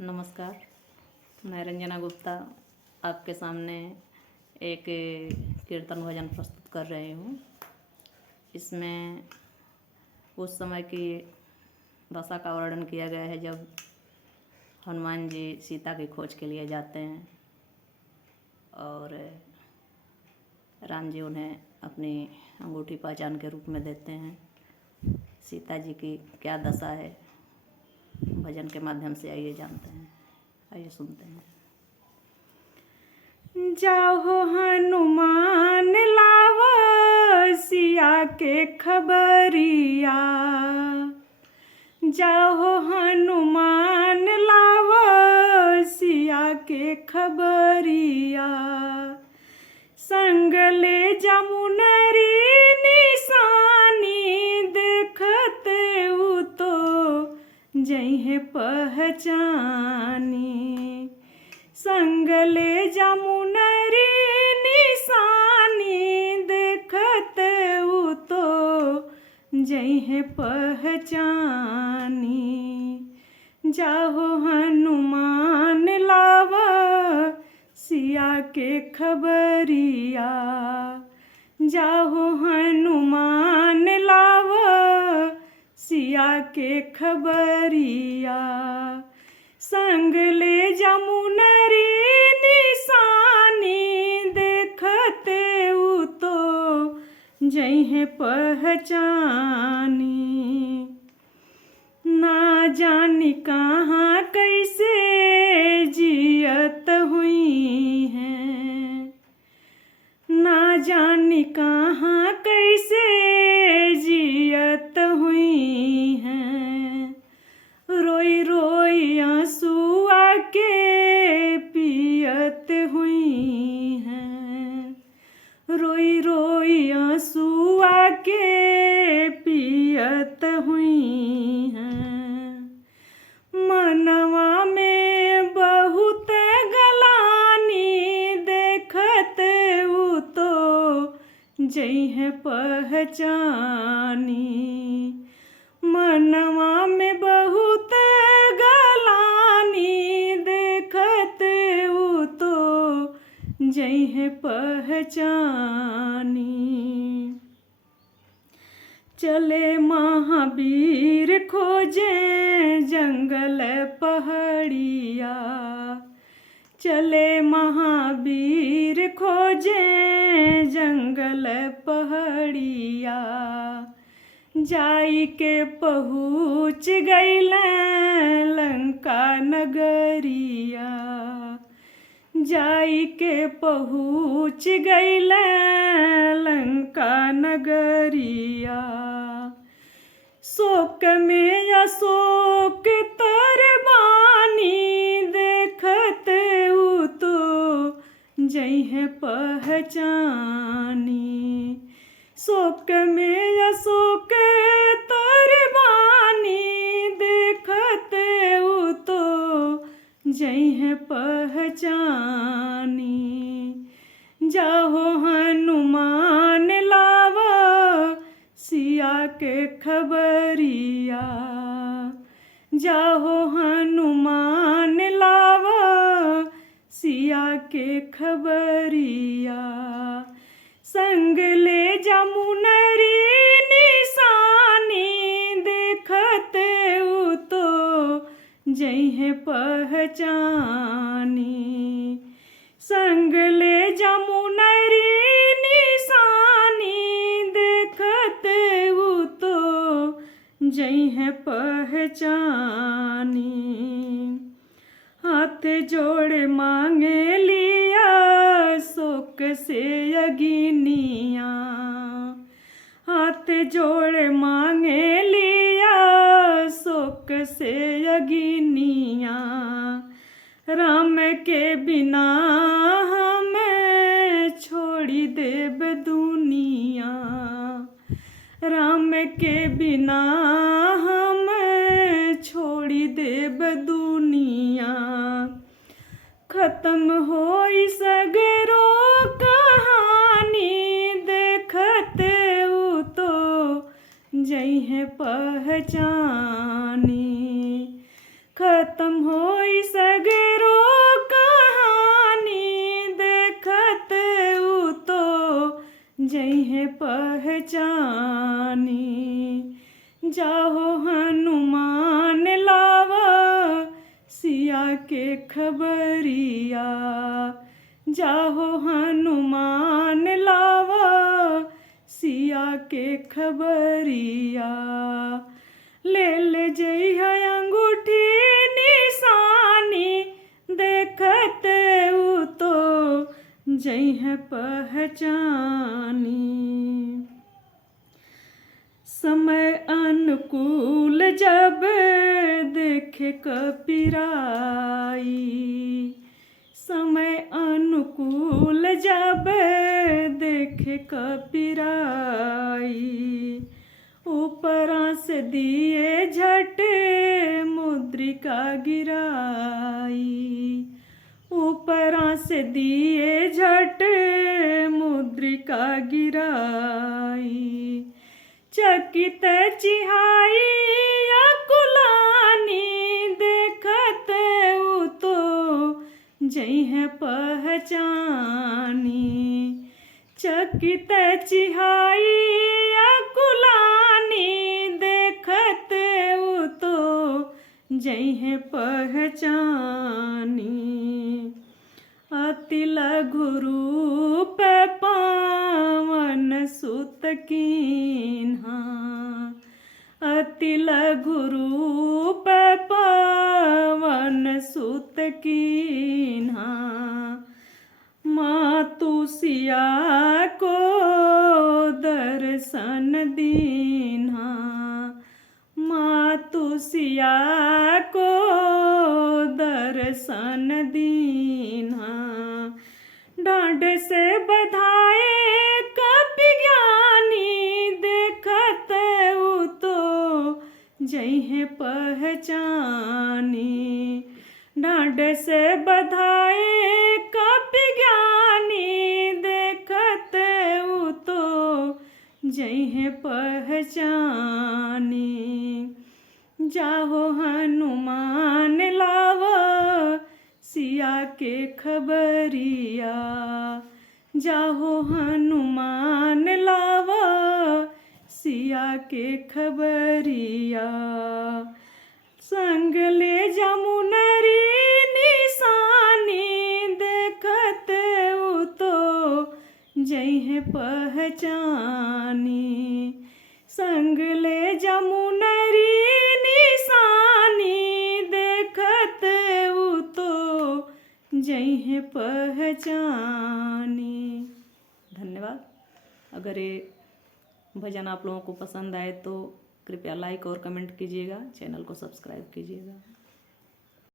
नमस्कार। मैं रंजना गुप्ता आपके सामने एक कीर्तन भजन प्रस्तुत कर रही हूँ। इसमें उस समय की दशा का वर्णन किया गया है जब हनुमान जी सीता की खोज के लिए जाते हैं और राम जी उन्हें अपनी अंगूठी पहचान के रूप में देते हैं। सीता जी की क्या दशा है भजन के माध्यम से आइए जानते हैं, आइए सुनते हैं। जाहो हनुमान लावा सिया के खबरिया, जाहो हनुमान लावा सिया के खबरिया, संग ले जमुनरी निशानी देखते उ तो जइहे पहचानी, संग ले जमुनरी निशानी देखते उ तो जइहे पहचानी, जाहो हनुमान लावा सिया के खबरिया, जाहो हनुमान लावा सिया के खबरिया, संग ले जमुनरी निशानी देखते उ तो जइहे पहचानी, ना जानी कहाँ कैसे जियत हुई हैं, ना जानी कहाँ कैसे जियत हुई हैं, रोई रोई आंसुआ के पियत हुई हैं, रोई रोई आंसुआ के पियत हुई हैं, मनवा में बहुत गलानी देखते उ तो जइहे पहचानी, मनवा में बहुत गलानी देखते उ तो जइहे पहचानी, चले महावीर खोजे जंगल पहाड़िया, चले महावीर खोजे जंगल पहाड़िया, जाई के पहुँच गइले लंका नगरिया, जाई के पहुँच गइले लंका नगरिया, शोक में अशोक तरबानी देखते उ तो जइहे पहचानी, शोक में अशोक तरबानी देखते उ तो जइहे पहचानी, जाहो हनुमान लावा सिया के खबरिया, जाहो हनुमान लावा सिया के खबरिया, संग ले जमुनरी निशानी देखते उ तो जइहे पहचानी, संग ले जमुनरी निशानी देखते उ तो जइहे पहचानी, हाथ जोड़ मांगे लिया शोक से अगिनिया, हाथ जोड़ मांगे लिया शोक से अगिनिया, राम के बिना हमें छोड़ी देब दुनिया, राम के बिना हमें छोड़ी देब दुनिया, खत्म होई सगरो कहानी देखते उ तो जइहे पहचानी, खत्म होई सगरो कहानी देखत ऊ तो जइहे पहचानी। जाहो हनुमान लावा सिया के खबरिया, जाहो हनुमान लावा सिया के खबरिया। ले जइहा अंगूठी निशानी देखत ऊ तो जइहे पहचानी। समय अनुकूल जब देखे कपिराई, समय अनुकूल जब देखे कपिराई। ऊपरा से दिए झट मुद्रिका गिराई, ऊपरा से दिए झट मुद्रिका गिराई। चकित चिहाई अकुलानी देखत ऊ तो जइहे पहचानी। चकित चिहाई अकुलानी देखत ऊ तो जइहे पहचानी। अति लघु रूप पावन सुत कीन्हा, अति लघु रूप पावन सुत कीन्हा। मातु सिया को दर्शन दीन्हा, मातु सिया को दर्शन दीन्हा। डांड से बधाए कपि ज्ञानी देखत ऊ तो जइहे पहचानी। डांड से बधाए कपि ज्ञानी देखत ऊ तो जइहे पहचानी। जाहो हनुमान लावा सिया के खबरिया, जाहो हनुमान लावा सिया के खबरिया। संग ले जमुनरी निशानी देखत ऊ तो जइहे पहचानी। संग ले जमुनरी निशानी देखत ऊ तो जइहे पहचानी। धन्यवाद। अगर ये भजन आप लोगों को पसंद आए तो कृपया लाइक और कमेंट कीजिएगा, चैनल को सब्सक्राइब कीजिएगा।